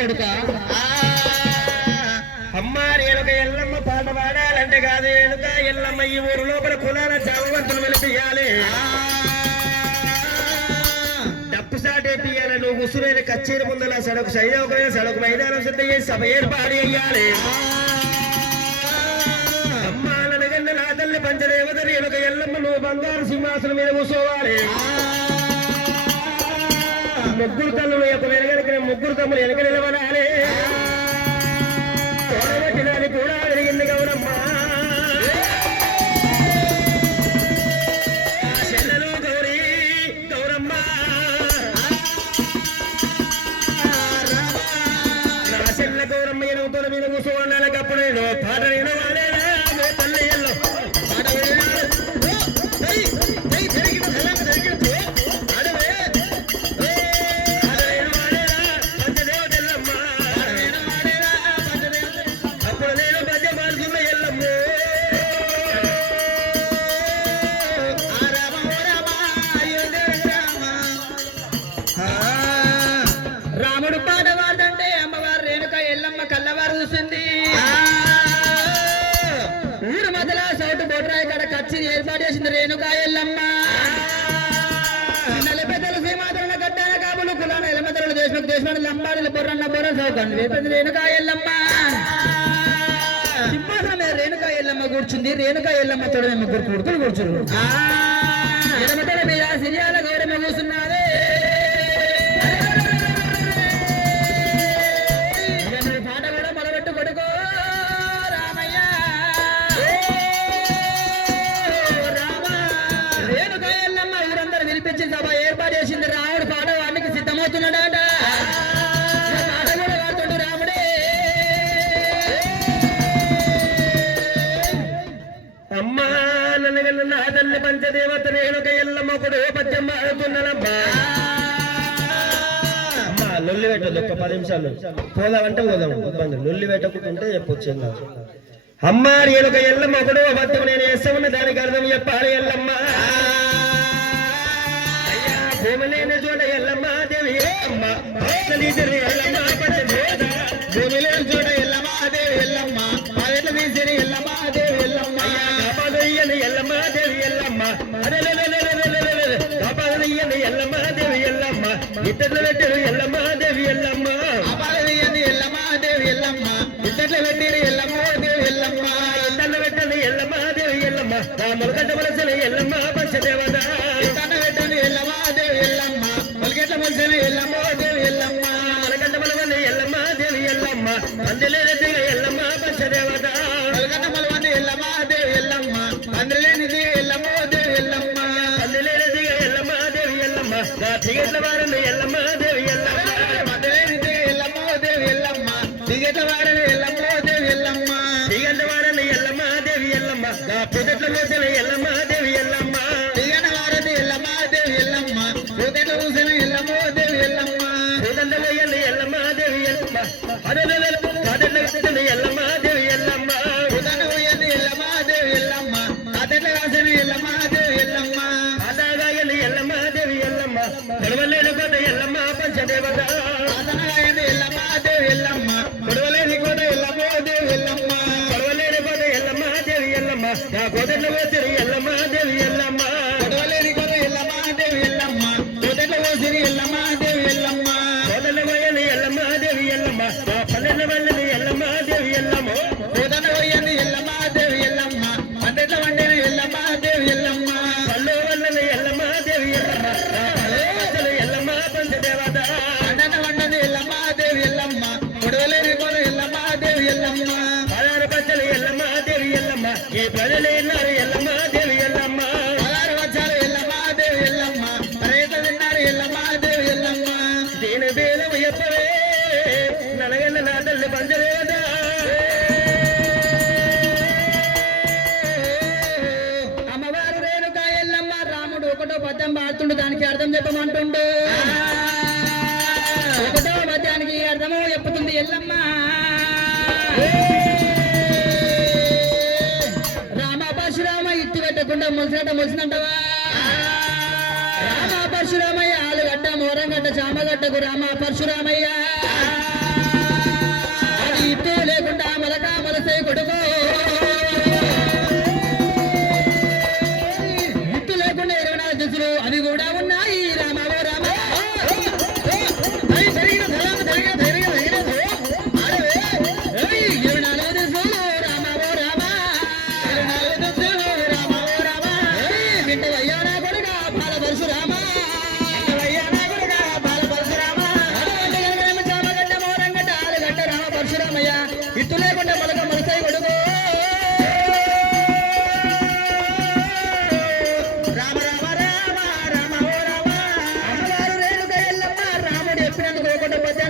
కొడుక అమ్మ రేణుక ఎల్లమ్మ పాట పాడాలంటే కాదు రేణుక ఎల్లమ్మ ఈ ఊరు లోపల కులాల చావవంతులు వెలిపియాలి డప్పు సాటే తీయాలి నువ్వు ముసురేని కచ్చేరి ముందల సడకు సైదవకమైన సడకు మైదానం సిద్ధ చేసి సభ ఏర్పాటు చేయాలి అమ్మాలను గన్న నా తల్లి పంచదేవత రేణుక ఎల్లమ్మ నువ్వు బంగారు సింహాసనం మీద కూర్చోవాలి ముగ్గురు తల్లులు యొక్క వెనగలిగిన ముగ్గురు తమ్ములు వెనక నిలబడాలి తోడబట్టినది కూడా జరిగింది గౌరమ్మ చెల్లెలు గౌరీ గౌరమ్మ నా చెల్లె గౌరమ్మ ఎనుగుతోల మీద కూర్చోవాలి అప్పుడు నేను పాట నేను వాడేనా తల్లి ఎల్లో రాముడు పాట వాడుతుంటే అమ్మవారు రేణుక ఎల్లమ్మ కళ్ళవారు చూసింది ఊరు మధ్యలో సౌటు బొడ్రాయి కాడ కచ్చి ఏర్పాటు చేసింది రేణుక ఎల్లమ్మ పెద్దల సీమాతరణ కట్టాల కాబులు కులాన ఎల్లమ్మతరులు దేశం లంబాడులు బొర్రన్న బొర్ర సౌకండి వేపింది రేణుక ఎల్లమ్మ సింహాసనం మీద రేణుక ఎల్లమ్మ కూర్చుంది రేణుక ఎల్లమ్మ తోడ ముగ్గురు కొడుకులు కూర్చున్నారు ఎడమతల మీద సిరియాల గౌరమ్మ కూర్చున్నారే పాట కూడా మొదలెట్టు కొడుకో రామయ్య రామ రేణుక ఎల్లమ్మ ఊరందరూ వినిపించి సభ ఏర్పాటు చేసింది రాముడు పాట వాడికి సిద్ధమవుతున్నాడట పాట కూడా వాడుతుండు రాముడే అమ్మా నన్నగల్ల నా తల్లి పంచదేవత రేణుక ఎల్లమ్మ కూడా పద్యం ఆడుతున్నానమ్మా అమ్మా లొల్లి పెట్టదు ఒక్క 10 నిమిషాలు పోదామంటే పోదాం ఇబ్బంది లొల్లి పెట్టకుంటుంటే చెప్పొచ్చు అమ్మ రేణుక ఎల్లమ్మ కూడా పద్యం నేను వేస్తామన్న దానికి అర్థం చెప్పాలి ఎల్లమ్మ అయ్యా భూమి లేని చోట ఎల్లమ్మ దేవి అమ్మ ఎల్లమ్మ భూమి లేని చోట ఎల్లమ్మ దేవి ఎల్లమ్మ పాదలు తీసిరి ఎల్లమ్మ దేవి ఎల్లమ్మ ఎల్లమ్మ దేవి ఎల్లమ్మ ఎల్లమ్మ దేవి ఎల్లమ్మ ఇద్దరు పెట్టారు ఎల్లమ్మ దేవి ఎల్లమ్మ ఎల్లమ్మ దేవి ఎల్లమ్మ ఇద్దరు పెట్టారు ఎల్లమ్మ దేవి ఎల్లమ్మ ఇద్దరు పెట్టారు ఎల్లమ్మ దేవి ఎల్లమ్మ మొలకట్ట మనసుల ఎల్లమ్మ పంచదేవత పెట్టాను ఎల్లమ్మ దేవి ఎల్లమ్మ మొలకట్ట మనసుల ఎల్లమ్మ దేవి ఎల్లమ్మ మొలకట్ట మనవని ఎల్లమ్మ దేవి ఎల్లమ్మ అందలేని ఎల్లమ్మ పంచదేవత మొలకట్ట మనవని ఎల్లమ్మ దేవి ఎల్లమ్మ అందలేనిది ఎల్లమ్మ దేవి ఎల్లమ్మ అందలేనిది ఎల్లమ్మ దేవి ఎల్లమ్మ దిగట్ల వారిని ఎల్లమ్మ దేవి ఎల్లమ్మ అందలేనిది ఎల్లమ్మ దేవి ఎల్లమ్మ దిగట్ల వారిని ఎల్లమ్మ దేవి ఎల్లమ్మ దిగట్ల వారిని ఎల్లమ్మ దేవి ఎల్లమ్మ పొదట్ల మోసిన ఎల్లమ్మ దేవి ఎల్లమ్మ దిగట వారిని ఎల్లమ్మ దేవి ఎల్లమ్మ పొదట్ల మోసిన ఎల్లమ్మ దేవి ఎల్లమ్మ పొదట్ల పోయని ఎల్లమ్మ దేవి ఎల్లమ్మ అదట్ల ఎల్లమ్మ దేవి ఎల్లమ్మ పొదట్ల పోయని ఎల్లమ్మ దేవి ఎల్లమ్మ అదట్ల రాసిన ఎల్లమ్మ దేవి ఎల్లమ్మ అదగాయని ఎల్లమ్మ దేవి ఎల్లమ్మ కొడవలేని కోట ఎల్లమ్మ పంచదేవత అదగాయని ఎల్లమ్మ దేవి ఎల్లమ్మ కొడవలేని కోట ఎల్లమ్మ దేవి ఎల్లమ్మ కొడవలేని కోట ఎల్లమ్మ దేవి ఎల్లమ్మ నా కోదట్ల పోసిరి ఎల్లమ్మ దేవి ఎల్లమ్మ కొడవలేని కోట ఎల్లమ్మ దేవి ఎల్లమ్మ కోదట్ల పోసిరి ఎల్లమ్మ దేవి ఎల్లమ్మ కోదట్ల పోయని ఎల్లమ్మ దేవి ఎల్లమ్మ నా పల్లెల వల్లని ఎల్లమ్మ దేవి ఎల్లమ్మ కోదట్ల పోయని ఎల్లమ్మ దేవి ఎల్లమ్మ పండెట్ల వండిన ఎల్లమ్మ దేవి ఎల్లమ్మ పల్లె వల్లని ఎల్లమ్మ దేవి ఎల్లమ్మ నా పల్లె వచ్చని ఎల్లమ్మ పంచదేవత పండెట్ల వండని ఎల్లమ్మ దేవి ఎల్లమ్మ కొడవలేని కోట ఎల్లమ్మ దేవి ఎల్లమ్మ పలారు పచ్చలు ఎల్లమ్మ దేవి ఎల్లమ్మ ఈ ప్రజలు ఎన్నారు ఎల్లమ్మ దేవి ఎల్లమ్మ పలారు వచ్చారు ఎల్లమ్మ దేవి ఎల్లమ్మ రైతు విన్నారు ఎల్లమ్మ దేవి ఎల్లమ్మ దీని బేలము ఎప్పవే నలగన్న నా తల్లి పంచదేవత అమ్మవారు రేణుక ఎల్లమ్మ రాముడు ఒకటో పద్యం పాడుతుండు దానికి అర్థం చెప్పమంటుండు ఒకటో పద్యానికి అర్థము చెప్పుతుంది ఎల్లమ్మ రామ పరశురామ ఇత్తి పెట్టకుండా ములిసినట్ట ములిసినంటవా రామ పరశురామయ్య ఆలుగడ్డ మోరంగడ్డ చామగడ్డకు రామ పరశురామయ్య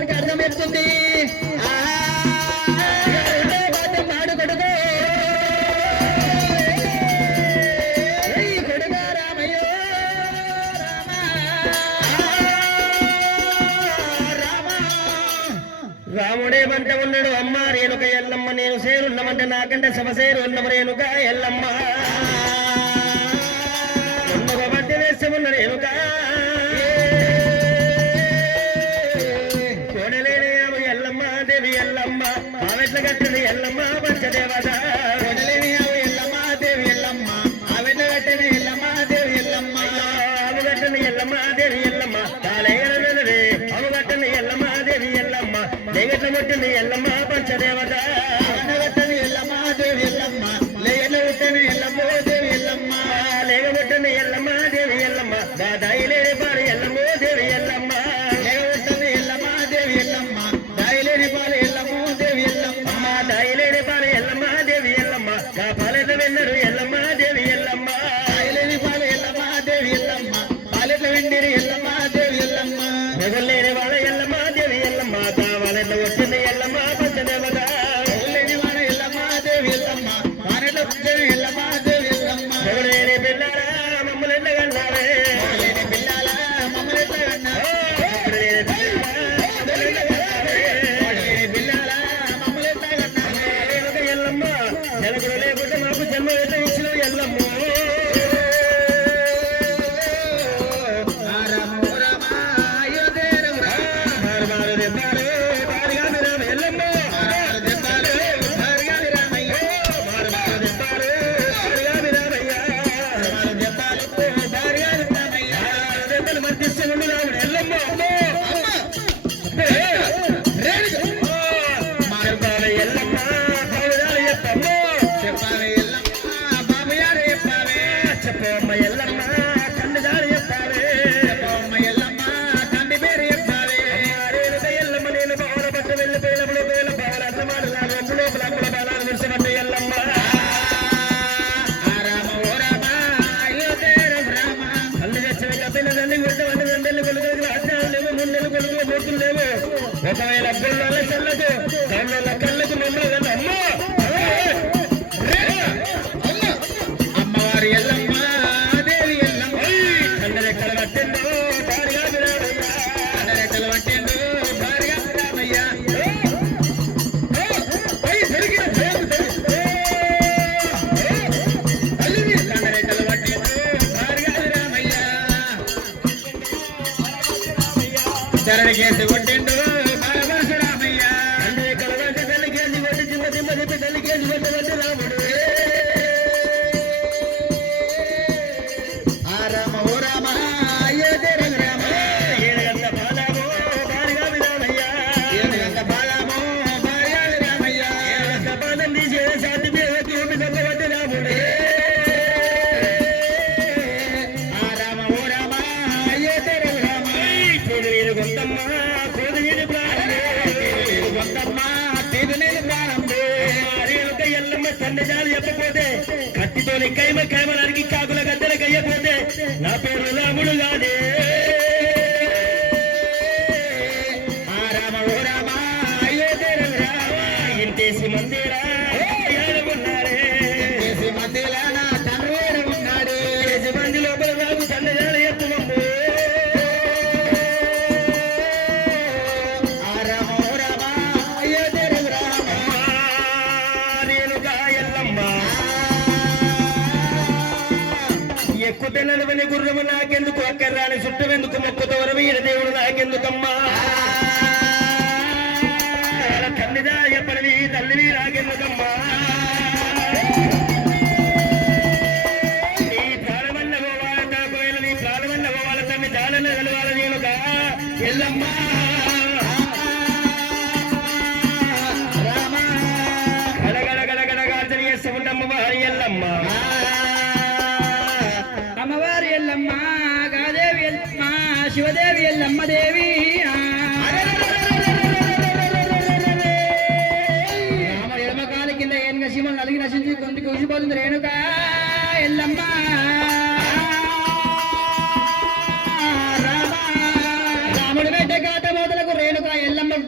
దానికి అర్థం చెప్తుంది. మాడు కొడుకు కొడుగా రామయ్యో రాముడేమంటే ఉన్నాడు అమ్మ రేణుక ఎల్లమ్మ నేను సేరున్నామంటే నాకంటే సమసేరు ఉన్నమ రేణుక ఎల్లమ్మ ఉన్నవ మధ్య వేస్తే ఉన్న రేణుక కోడలేని ఎల్లమ్మ దేవి ఎల్లమ్మ ఆమెట్ల కట్టింది ఎల్లమ్మ పంచదేవత కోడలేని ఎల్లమ్మ దేవి ఎల్లమ్మ ఆమెట్ల కట్టింది ఎల్లమ్మ దేవి ఎల్లమ్మ ఆమె కట్టింది ఎల్లమ్మ దేవి ఎల్లమ్మ తాళేగలే ఆమె కట్టింది ఎల్లమ్మ దేవి ఎల్లమ్మ లేగట్ల కొట్టింది ఎల్లమ్మ పంచదేవత కట్టింది ఎల్లమ్మ దేవి ఎల్లమ్మ లేగట్ల కొట్టింది ఎల్లమ్మ దేవి ఎల్లమ్మ లేగబొట్టింది ఎల్లమ్మ దేవి ఎల్లమ్మ దాయిలేని పాలు ఎల్లమ్మ దేవి ఎల్లమ్మ లేగబొట్టింది ఎల్లమ్మ దేవి ఎల్లమ్మ దాయిలేని పాలు ఎల్లమ్మ దేవి ఎల్లమ్మ దాయిలేని పాలు ఎల్లమ్మ దేవి ఎల్లమ్మ నా పాలెట్ల వెన్నరు ఎల్లమ్మ దేవి ఎల్లమ్మ దాయిలేని పాలు ఎల్లమ్మ దేవి ఎల్లమ్మ పాలెట్ల వెండిరి ఎల్లమ్మ దేవి ఎల్లమ్మ మొగలేని వాళ్ళ ఎల్లమ్మ దేవి ఎల్లమ్మ కావాలెట్ల వచ్చింది ఎల్లమ్మ పంచదేవత మొగలేని వాళ్ళ ఎల్లమ్మ దేవి ఎల్లమ్మ పాలెట్ల వచ్చింది ఎల్లమ్మ దేవి ఎల్లమ్మ మొగలేని పిల్లారా మమ్మల్ని ఎన్నగన్నారే మొగలేని పిల్లారా మమ్మల్ని ఎన్నగన్నారే ఎల్లమ్మ జనకుడు లేకుంటే మాకు జన్మ ఎట్లా ఇచ్చిన ఎల్లమ్మ ఒకవేళ పిల్లల చల్లదు కళ్ళ కళ్ళకు మమ్మల్ని అమ్మవారి ఎల్లమ్మ దేవి ఎల్లమ్మ కళ్ళెక్కల పట్టిండు భారీగా విరామయ్య కళ్ళెక్కల పట్టిండు భారీగా విరామయ్య కళ్ళెక్కల పట్టిండు భారీగా విరామయ్య చరణి కేసు కొట్టిండు చెప్పపోతే కత్తితోని కైమలానికి కాకుల గద్దెలకు అయ్యపోతే నా పేరు రాముడు గానే రామ ఓ రామ అయ్యో రామ ఇంటేసి మందిరా ఉన్నాడే మందిరా నా తండ్రి ఉన్నాడే మంది లోపల రాదు తండ్రి ఎత్తుమమ్ము రామ ఓ రామ అయ్యో రామ ఎక్కువ పిల్లలవని గుర్రము నాకెందుకు అక్కర్రాని చుట్టవెందుకు మొక్కుతోరము ఈడ దేవుడు నాకెందుకమ్మా తల్లిదా ఎప్పటివి తల్లివి నాకెందుకమ్మా నీ ప్రాణమల్ల పోవాల తాకోయలు నీ ప్రాణమల్ల పోవాల తల్లి జాలన కలవాల నేనుగా ఎల్లమ్మా గడగడగడగడగార్చన చేస్తూ ఉండమ్మ వారి ఎల్లమ్మ అమ్మవారి ఎల్లమ్మ గాదేవి ఎల్లమ్మ శివదేవి ఎల్లమ్మ దేవి రామ ఎడమకాల కింద ఏనుగ శివను నలిగి నశించి కొందికి ఉసిపోతుంది రేణుక ఎల్లమ్మ రాముడి వెంట గాత మొదలకు రేణుక ఎల్లమ్మ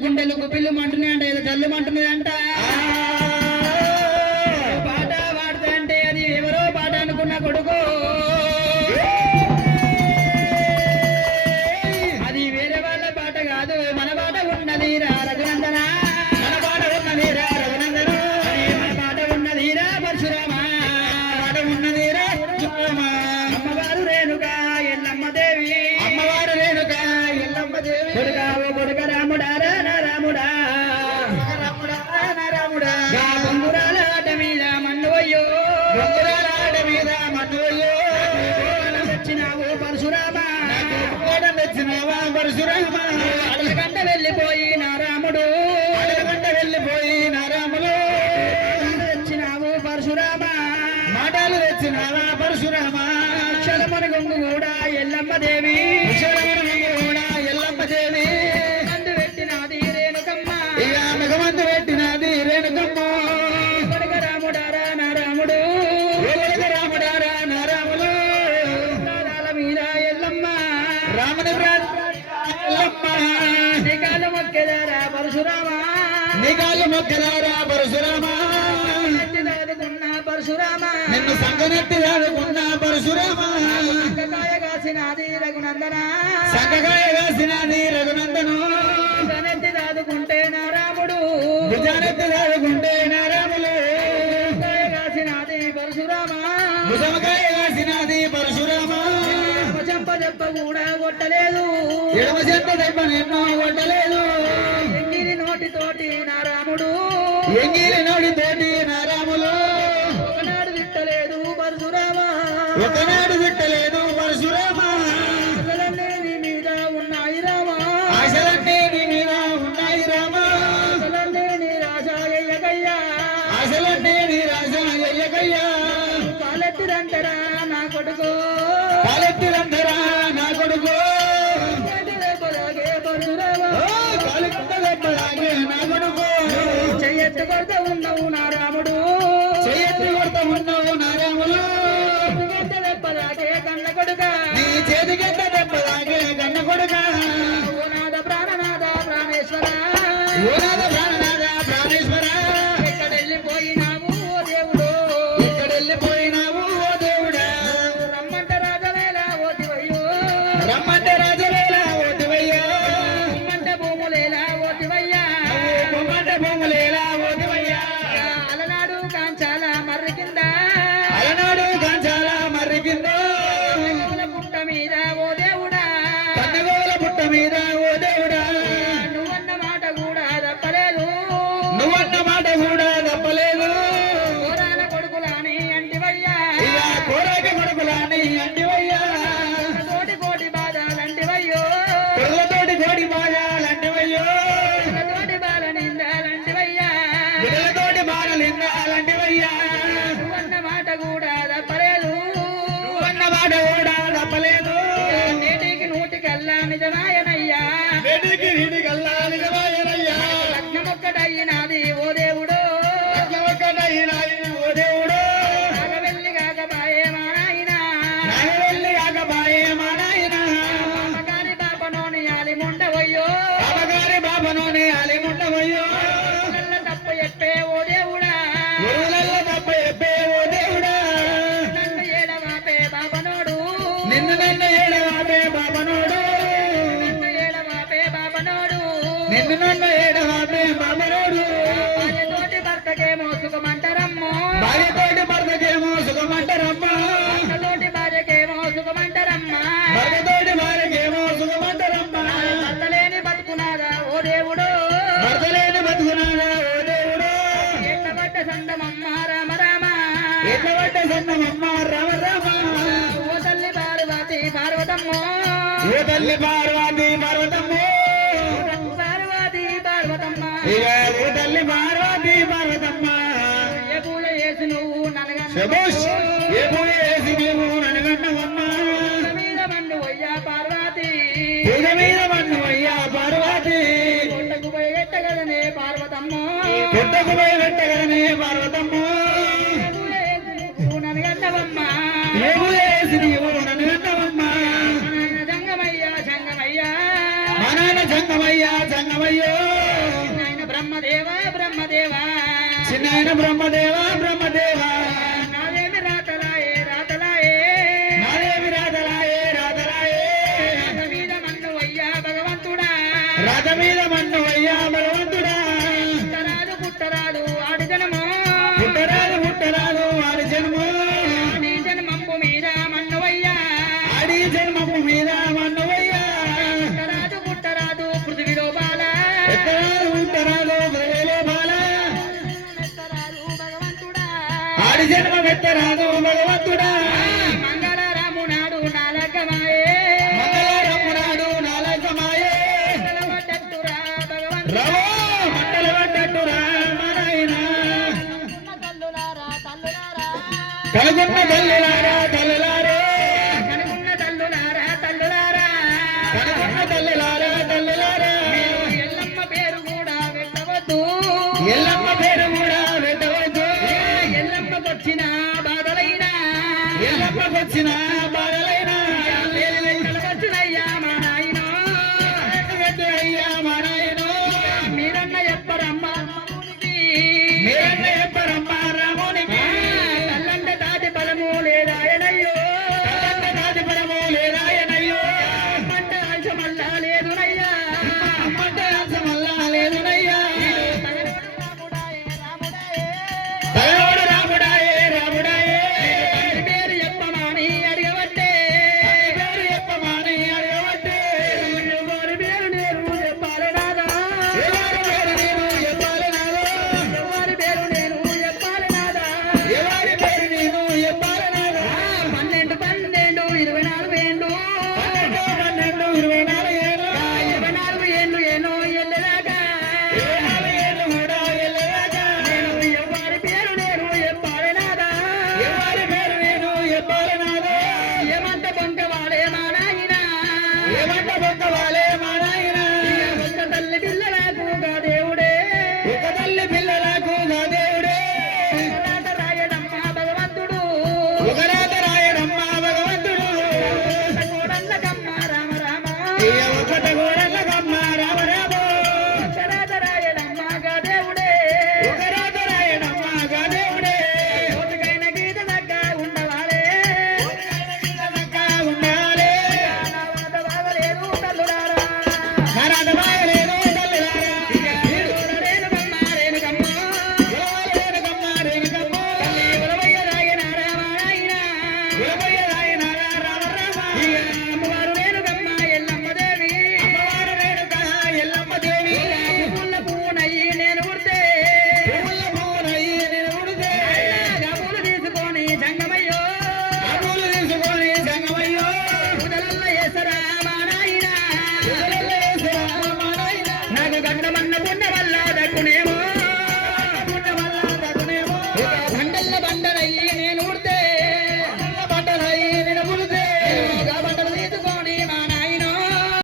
జిల్లుమంటున్నదంట పాట పాడుతుంటే అది ఎవరో పాట అనుకున్న కొడుకు అది వేరే వాళ్ళ పాట కాదు మన పాట ఉన్నది రా రఘునందన మన పాట ఉన్నది రా రఘునందన మన పాట ఉన్నది రా పరశురామ పాట ఉన్నది రా అమ్మవారు రేణుక ఎల్లమ్మ దేవి అమ్మవారు రేణుక ఎల్లమ్మ దేవి కొడుకా ఓ కొడుక రాముడా రా రాముడా రాముడా బంగురాల ఆట మీద మన్నువయ్యో బంగురాల ఆట మీద మన్నువయ్యో తెచ్చినావు పరశురామ తెచ్చినావా పరశురామ అడగంట వెళ్ళిపోయి నా రాముడు అడగంట వెళ్ళిపోయి నా రాములు తెచ్చినావు పరశురామ మాటలు తెచ్చినావా పరశురామ అక్షరమని గొంగు కూడా ఎల్లమ్మ దేవి అక్షరమని గొంగు కూడా ఎల్లమ్మ దేవి మందు పెట్టినది రేణుకమ్మ ఇక మగమందు పెట్టినది రేణుకమ్మ కొడుక రాముడారా నా రాముడు కొడుక రాముడారా నా రాములు పాదాల మీద ఎల్లమ్మ రాముని ఎల్లమ్మ నీకాలు మొక్కెదారా పరశురామ నీకాలు మొక్కెదారా పరశురామ నెత్తిదాదుకున్న పరశురామ నిన్ను సంగనెత్తి దాదుకున్న పరశురామ సంగకాయ కాసినది రఘునందన సంగకాయ కాసినది రఘునందను భుజానెత్తి దాదుకుంటే నా రాముడు భుజానెత్తి దాదుకుంటే నా రాములు కాయ కాసినది పరశురామ భుజమకాయ కాసినది పరశురామ చెంప దెబ్బ కూడా కొట్టలేదు ఎడమ చెంప దెబ్బ నిన్ను కొట్టలేదు ఎంగిరి నోటితోటి నా రాముడు ఎంగిరి నోటితోటి నా రాములు ఒకనాడు విట్టలేదు పరశురామ ఒకనాడు విట్టలేదు పరశురామ ఆశలన్నీ నీ మీద ఉన్నాయి రామ ఆశలన్నీ నీ మీద ఉన్నాయి రామ ఆశలన్నీ నీ రాజ అయ్యకయ్యా ఆశలన్నీ నీ రాజ అయ్యకయ్యా కాలెత్తిరంటరా నా కొడుకు కాలెత్తిరంటరా నా కొడుకు నా కొడుకు చెయ్యెత్తి కొడతా ఉన్నావు నా రాముడు చెయ్యెత్తి కొడతా ఉన్నావు నా రాములు దెబ్బలాగే కన్న కొడుక నీ చేతికెత్త దెబ్బలాగే కన్న కొడుక ఓ నాద ప్రాణనాథ ప్రాణేశ్వర ఓ నాద ప్రాణనాథ ప్రాణేశ్వర ఎక్కడెళ్ళిపోయినావు ఓ దేవుడు ఎక్కడెళ్ళిపోయినావు ఓ దేవుడా రమ్మంటే రాజవేళ ఓతివయ్యో రమ్మంటే రాజవేళ ఓతివయ్యో రమ్మంటే భూములేలా ఓతివయ్యా రమ్మంటే భూములేలా ఓతివయ్యా అలనాడు కాంచాల మర్రి కింద అలనాడు కాంచాల మర్రి కింద పుట్ట మీద ఓ దేవుడా కన్నగోల పుట్ట మీద ఓ దేవుడా నువ్వన్న మాట కూడా తప్పలేదు నువ్వన్న మాట కూడా తప్పలేదు కోరాల కొడుకులాని అంటివయ్యా కోరాక కొడుకులాని అంటివయ్యా తోటి కోటి బాధాలంటివయ్యో కొడులతోటి కోటి బాధాలంటివయ్యో తోటి బాల నిందాలంటివయ్యా తోటి బాల నిందాలంటివయ్యా నువ్వన్న మాట కూడా తప్పలేదు నువ్వన్న మాట కూడా తప్పలేదు నేటికి నూటికల్లా నిజమాయనయ్యా నేటికి నీటికల్లా నిజమాయనయ్యా లగ్నమొక్కటయ్యినాది ఓ దేవుడు లగ్నమొక్కటయ్యినాది ఓ దేవుడు నాగవెల్లి కాకబాయే మా నాయన నాగవెల్లి కాకబాయే మా నాయన బాబగారి బాబనోని ఆలిముండవయ్యో బాబగారి బాబనోని ఆలిముండవయ్యో తప్ప చెప్పే ఓ దేవుడా తప్ప చెప్పే ఓ దేవుడా నన్ను ఏడవాపే బాబనోడు నిన్ను నన్ను ఏడవాపే బాబనోడు నిన్ను ఏడవాపే బాబనోడు నిన్ను నన్ను ఏడవాపే బాబనోడు భార్యతోటి భర్తకేమో సుఖమంటారమ్మో భార్యతోటి భర్తకేమో సుఖమంటారమ్మా భర్తతోటి భార్యకేమో సుఖమంటారమ్మా భర్తతోటి భార్యకేమో సుఖమంటారమ్మా భర్తలేని బతుకునాగా ఓ దేవుడు భర్తలేని బతుకునాగా ఓ దేవుడు ఎట్లబడ్డ సందమమ్మ రామ రామ ఎట్లబడ్డ సందమమ్మ రామ రామ ఓ తల్లి పార్వతి పార్వతమ్మో ఓ తల్లి పార్వతి పార్వతమ్మో పార్వతి పార్వతమ్మ ఇక ఓ తల్లి పార్వతి పార్వతమ్మ ఏ పూజ చేసి నువ్వు ననగన్న ఏ పూజ చేసి నువ్వు ననగన్నవమ్మ మీద మన్ను వయ్యా పార్వతి పూజ మీద మన్ను వయ్యా పార్వతి పుట్టకు పోయి పెట్టగలనే పార్వతమ్మ పుట్టకు పోయి పెట్టగలనే పార్వతమ్మ ననగన్నవమ్మ ఏ పూజ చేసి నువ్వు ననగన్నవమ్మ జంగమయ్యా జంగమయ్యా జంగమయ్యో నాయన బ్రహ్మదేవా బ్రహ్మదేవా చిన్నాయన బ్రహ్మదేవా బ్రహ్మదేవా నాదేమి రాతలాయే రాతలాయే నాదేమి రాతలాయే రాతలాయే రాత మీద మన్ను అయ్యా భగవంతుడా రాత మీద మన్ను అయ్యా భగవంతుడా పుట్టరాదు పుట్టరాదు ఆడి జనము పుట్టరాదు పుట్టరాదు వాడి జన్ము ఆడి జన్మపు మీద మన్ను అయ్యా ఆడి జన్మపు మీద మన్ను అయ్యా పుట్టరాదు పుట్టరాదు పృథ్వీలో బాల పుట్టరాదు పుట్టరాదు ప్రజలో బాల మెత్తరాదు భగవంతుడా ఆడి జన్మ పెట్టరాదు భగవంతుడా మంగళరాము నాడు నాలకమాయే మంగళరమునాడు నాలకమాయే పట్టట్టురా భగవంతుడా రవో మంటలు పట్టట్టురా నారాయణ తల్లులారా తల్లులారా కలుగున్న తల్లులారా తల్లులారే కనుకున్న తల్లులారా తల్లులారా కనుకున్న తల్లులారా తల్లులారా ఎల్లమ్మ పేరు కూడా పెట్టవద్దు ఎల్లమ్మ పేరు కూడా పెట్టవద్దు ఎల్లమ్మకొచ్చిన బాధలైనా ఎల్లమ్మకొచ్చిన బాధలైనా వచ్చినయ్యా మా నాయన అయ్యా మా నాయనో మీరన్న చెప్పరమ్మ రామునికి. మీరన్న చెప్పరమ్మ రామునికి తల్లంటే దాటి బలము లేదాయనయ్యో తల్లంత రాజపరము లేరాయనయ్యో పంట అంశమల్లా లేదునయ్యా అమ్మంటే అంశమల్లా లేదునయ్యా రాముడాయే రాముడాయే భగవాడు రాముడాయే రాముడాయే తండ్రి పేరు చెప్పమని అడిగబట్టే పేరు చెప్పమాని అడగబట్టే ఎవరి పేరు నేను చెప్పాలి నాదా ఎవరి పేరు నేను చెప్పాలి నాదో ఎవరి పేరు నేను చెప్పాలి నాదా ఎవరి పేరు నేను చెప్పాలి నాదో 12 12 24 ఏండు 12 24 ఏళ్ళు 24 ఏండు ఏనో ఎల్లదాకా 24 ఏళ్ళు కూడా వెళ్ళగాక నేను ఎవరి పేరు నేను చెప్పాలి నాదా ఎవరి పేరు నేను చెప్పాలి నాదో ఏమంట బొంకవాడే మా నాయన ఏమంట బొక్కవాలే మా నాయన ఒక్క తల్లి పిల్లలకు గా దేవుడే ఒక తల్లి పిల్లలకు నా దేవుడే రాత రాయడమ్మ భగవంతుడు ఒక రాత రాయడమ్మ భగవంతుడు కోడళ్ళకమ్మ రామ రామ ఇయ్య ఒకట